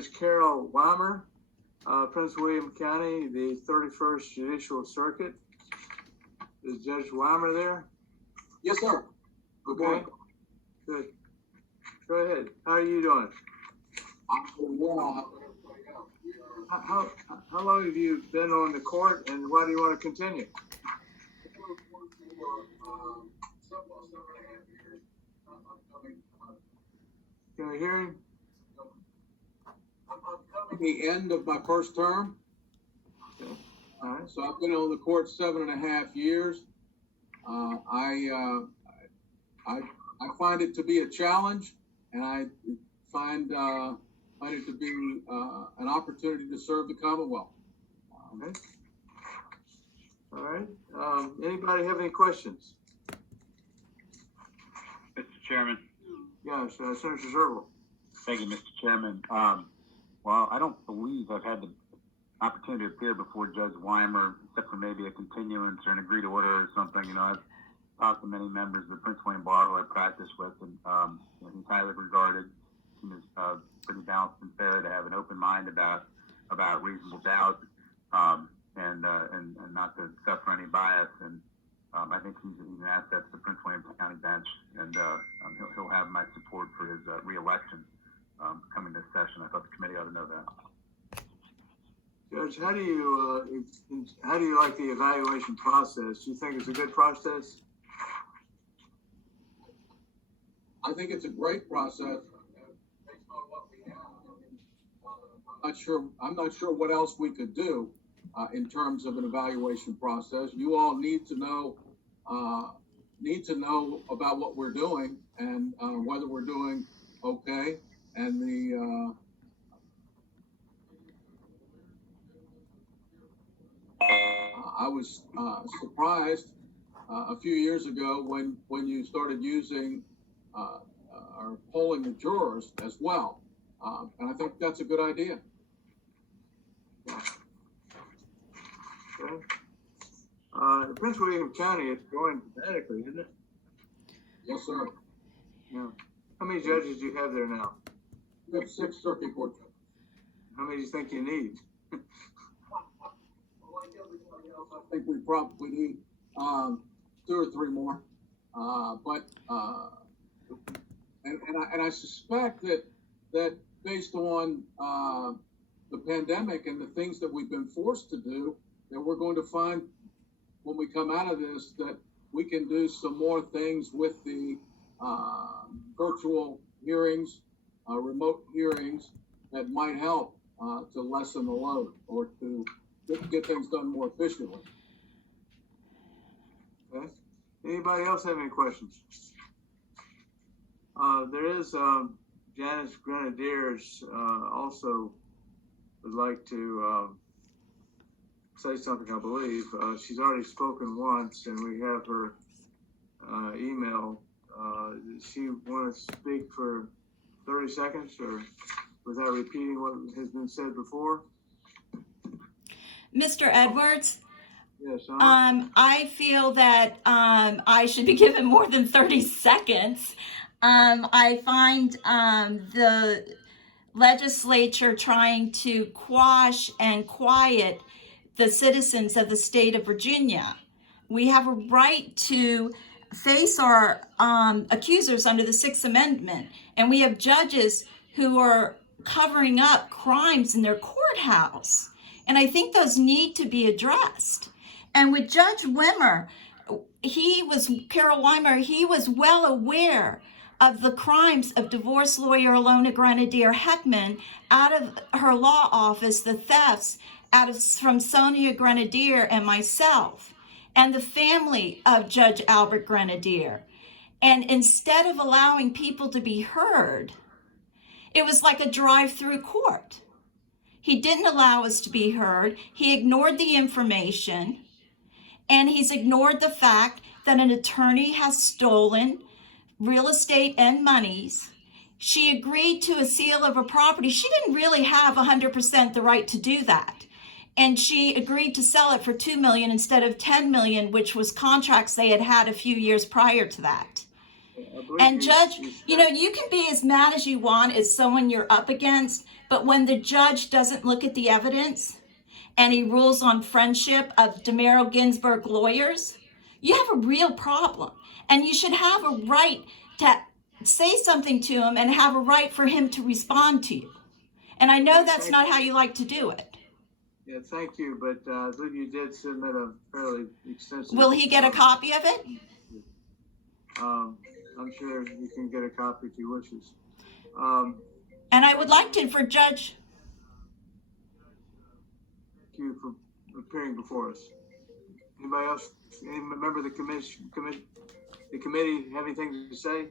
Judge Carroll Weimer, Prince William County, the 31st Judicial Circuit. Is Judge Weimer there? Yes, sir. Okay. Good. Go ahead. How are you doing? I'm doing well. How long have you been on the court, and why do you want to continue? Can I hear him? The end of my first term. Okay. All right. So I've been on the court 7.5 years. I find it to be a challenge, and I find it to be an opportunity to serve the Commonwealth. Okay. All right. Anybody have any questions? Mr. Chairman. Yes, Senator Zerble. Thank you, Mr. Chairman. Well, I don't believe I've had the opportunity to appear before Judge Weimer, except for maybe a continuance or an agreed order or something. You know, I've talked to many members of the Prince William Bar who I practice with, and you know, he's highly regarded. He's pretty balanced and fair to have an open mind about reasonable doubt, and not to suffer any bias. And I think he's an asset to the Prince William County bench, and he'll have my support for his re-election coming this session. I thought the committee ought to know that. Judge, how do you like the evaluation process? Do you think it's a good process? I think it's a great process. I'm not sure what else we could do in terms of an evaluation process. You all need to know about what we're doing and whether we're doing okay. And I was surprised a few years ago when you started using or polling the jurors as well, and I think that's a good idea. Okay. Prince William County is growing dramatically, isn't it? Yes, sir. Yeah. How many judges do you have there now? We have 6 circuit court judges. How many do you think you need? I think we probably need 2 or 3 more. And I suspect that based on the pandemic and the things that we've been forced to do, that we're going to find when we come out of this that we can do some more things with the virtual hearings, remote hearings that might help to lessen the load or to get things done more efficiently. Okay. Anybody else have any questions? There is Janice Grenadiers also would like to say something, I believe. She's already spoken once, and we have her email. Does she want to speak for 30 seconds, or without repeating what has been said before? Mr. Edwards? Yes. I feel that I should be given more than 30 seconds. I find the legislature trying to quash and quiet the citizens of the state of Virginia. We have a right to face our accusers under the 6th Amendment, and we have judges who are covering up crimes in their courthouse. And I think those need to be addressed. And with Judge Weimer, Carroll Weimer, he was well aware of the crimes of divorce lawyer Alona Grenadier Heckman out of her law office, the thefts from Sonia Grenadier and myself, and the family of Judge Albert Grenadier. And instead of allowing people to be heard, it was like a drive-through court. He didn't allow us to be heard. He ignored the information, and he's ignored the fact that an attorney has stolen real estate and monies. She agreed to a sale of a property. She didn't really have 100% the right to do that. And she agreed to sell it for $2 million instead of $10 million, which was contracts they had had a few years prior to that. I believe And Judge, you you can be as mad as you want as someone you're up against, but when the judge doesn't look at the evidence and he rules on friendship of DeMero Ginsburg lawyers, you have a real problem. And you should have a right to say something to him and have a right for him to respond to you. And I know that's not how you like to do it. Yeah, thank you, but I believe you did submit a fairly extensive. Will he get a copy of it? I'm sure you can get a copy if he wishes. And I would like to for Judge. Thank you for appearing before us. Anybody else, any member of the committee have anything to say?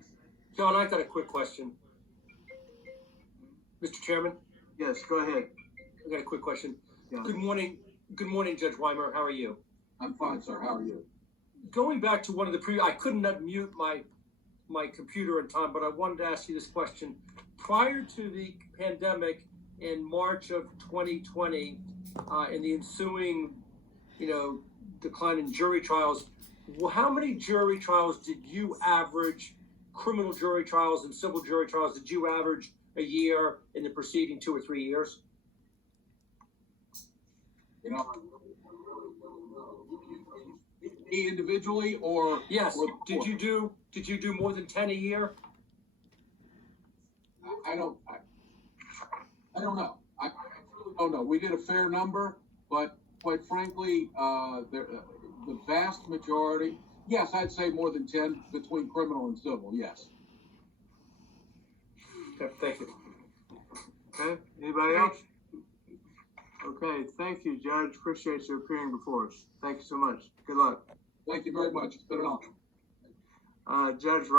John, I've got a quick question. Mr. Chairman, Yes, go ahead. I've got a quick question. Yeah. Good morning, Judge Weimer. How are you? I'm fine, sir. How are you? Going back to one of the previous, I couldn't unmute my computer in time, but I wanted to ask you this question. Prior to the pandemic in March of 2020, and the ensuing, decline in jury trials, how many jury trials did you average, criminal jury trials and civil jury trials, did you average a year in the preceding 2 or 3 years? Individually or Yes. or Did you do more than 10 a year? I don't know. I really don't know. We did a fair number, but quite frankly, the vast majority, yes, I'd say more than 10 between criminal and civil, yes. Okay, thank you. Okay, anybody else? Okay, thank you, Judge. Appreciate you appearing before us. Thank you so much. Good luck. Thank you very much. It's been an honor. Judge